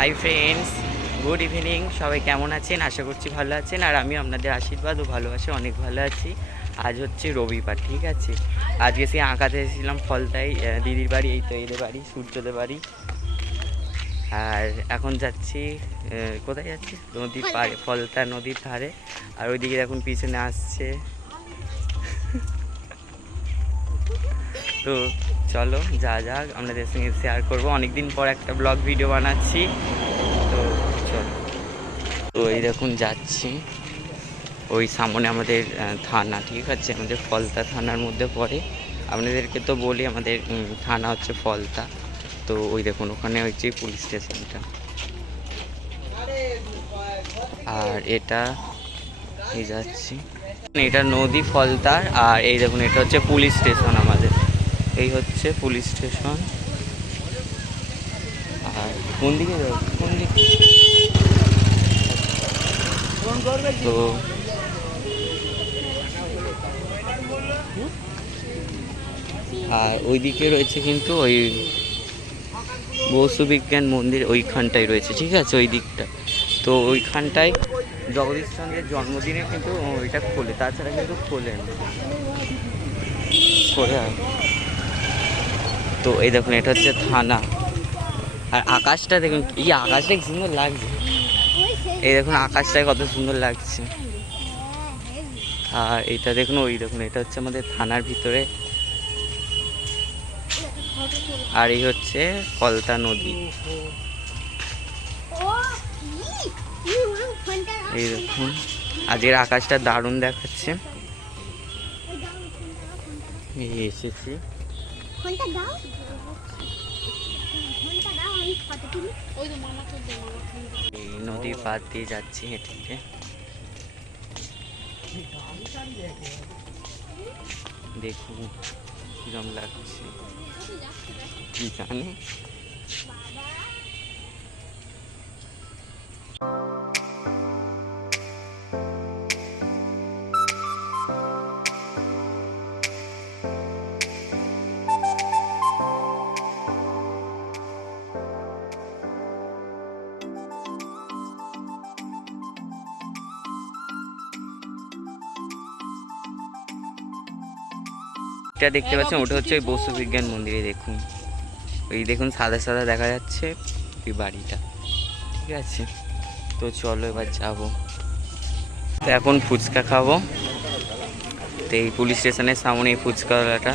Hi friends good evening সবাই কেমন আছেন? আশা করছি ভালো আছেন। আর আমি আপনাদের আশীর্বাদ ও ভালোবাসে অনেক ভালো আছি। আজ হচ্ছে রবিবার ঠিক আছে? আজকে সেই আঁকাতে এসেছিলাম ফলতাই দিদির বাড়ি এই তো এদের বাড়ি সূর্যদের বাড়ি। আর এখন যাচ্ছি কোথায় যাচ্ছি? নদীর পাড়ে ফলতা নদীর ধারে। আর ওইদিকে এখন পিছনে আসছে। তো চলো, যা যাক, আপনাদের সঙ্গে শেয়ার করব। অনেকদিন পর একটা ব্লগ ভিডিও বানাচ্ছি। তো চলো। তো এই দেখুন, যাচ্ছি। ওই সামনে আমাদের থানা, ঠিক আছে? আমাদের ফলতা থানার মধ্যে পড়ে। আপনাদেরকে তো বলি, আমাদের থানা হচ্ছে ফলতা। তো ওই দেখুন, ওখানে হচ্ছে পুলিশ স্টেশনটা আর এটা, এই যাচ্ছি। এটা নদী ফলতার, আর এই দেখুন, এটা হচ্ছে পুলিশ স্টেশন আমাদের। এই হচ্ছে পুলিশ স্টেশন। আর কোন দিকে কোন দিকে? তো আর ওইদিকে রয়েছে কিন্তু ওই বসু বিজ্ঞান মন্দির ওইখানটাই রয়েছে, ঠিক আছে? ওই দিকটা। তো ওইখানটায় জগদীশচন্দ্রের জন্মদিনে কিন্তু ওইটা খোলে, তাছাড়া কিন্তু খোলে না। করে আর। তো এই দেখুন, এটা হচ্ছে থানা। আর আকাশটা দেখুন এই আকাশটা কি সুন্দর লাগছে। এই দেখুন, আকাশটায় কত সুন্দর লাগছে। আর এটা দেখুন, ওই দেখুন, এটা হচ্ছে আমাদের থানার ভিতরে। আর এই হচ্ছে কলতা নদী। এই দেখুন, আজকের আকাশটা দারুণ দেখাচ্ছে। এসেছি। ঘণ্টা দাও। ঘণ্টা দাও আমি ফটো তুলি। ওই যে মামাকে দে মামাকে দে এই নদীর পাড় দিয়ে যাচ্ছি হেঁটে হেঁটে দেখুন কিরম লাগছে। কি জানি। এটা দেখতে পাচ্ছেন, ওটা হচ্ছে ওই বসু বিজ্ঞান মন্দিরে, দেখুন। ওই দেখুন, সাদা সাদা দেখা যাচ্ছে ওই বাড়িটা। ঠিক আছে? তো চলো এবার যাব। তো এখন ফুচকা খাব। তো এই পুলিশ স্টেশনের সামনে এই ফুচকাওয়ালাটা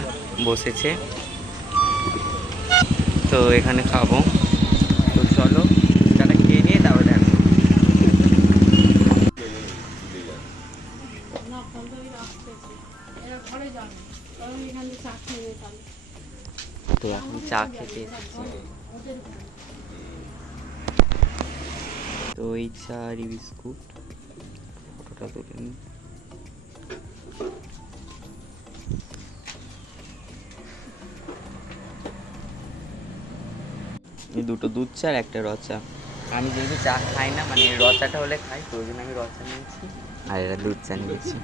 বসেছে। তো এখানে খাব। তো চলো ফুচকাটা খেয়ে নিয়ে তারপরে দেখো ঘরে তো এখন চা খেতে এসেছি। তো এই চা আর বিস্কুট ফটোটা তুলে নিই। এই দুটো দুধ চা আর একটা রচা আমি যেহেতু চা খাই না মানে রচাটা হলে খাই তো ওই জন্য আমি রচা নিয়েছি। আর এটা দুধ চা নিয়েছি।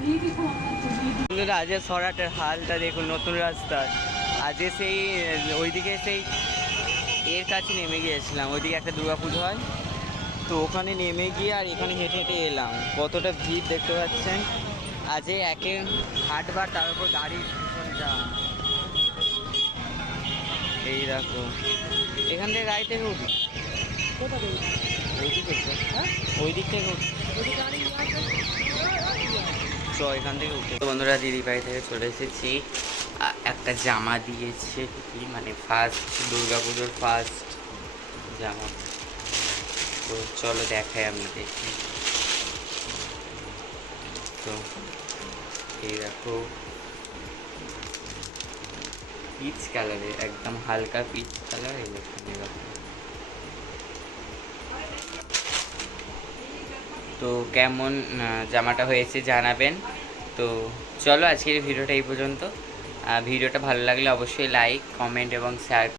বন্ধুরা, আজকে সরাটের হালটা দেখুন, নতুন রাস্তা আজকে সেই, ওইদিকে সেই এর কাছে নেমে গিয়েছিলাম। ওইদিকে একটা দুর্গা পুজো হয়। তো ওখানে নেমে গিয়ে আর এখানে হেঁটে হেঁটে এলাম। কতটা ভিড় দেখতে পাচ্ছেন? আজকে একে হাটবার, তার উপর ভীষণ এই দেখো। এখান থেকে গাড়ি থেকে উঠি থেকে ওই দিকে হ্যাঁ? ওই দিক থেকে তো এখান থেকে উঠে বন্ধুরা, দিদি বাড়ি থেকে চলে এসেছি। একটা জামা দিয়েছে দিদি মানে ফার্স্ট দুর্গা পুজোর ফার্স্ট জামা। তো চলো দেখাই আপনাদের তো এই দেখো। পিচ কালারের একদম হালকা পিচ কালার এই দেখো এই দেখো। তো কেমন জামাটা হয়েছে জানাবেন। তো চলো আজকের ভিডিওটা এই পর্যন্ত। ভিডিওটা ভালো লাগলে অবশ্যই লাইক কমেন্ট এবং শেয়ার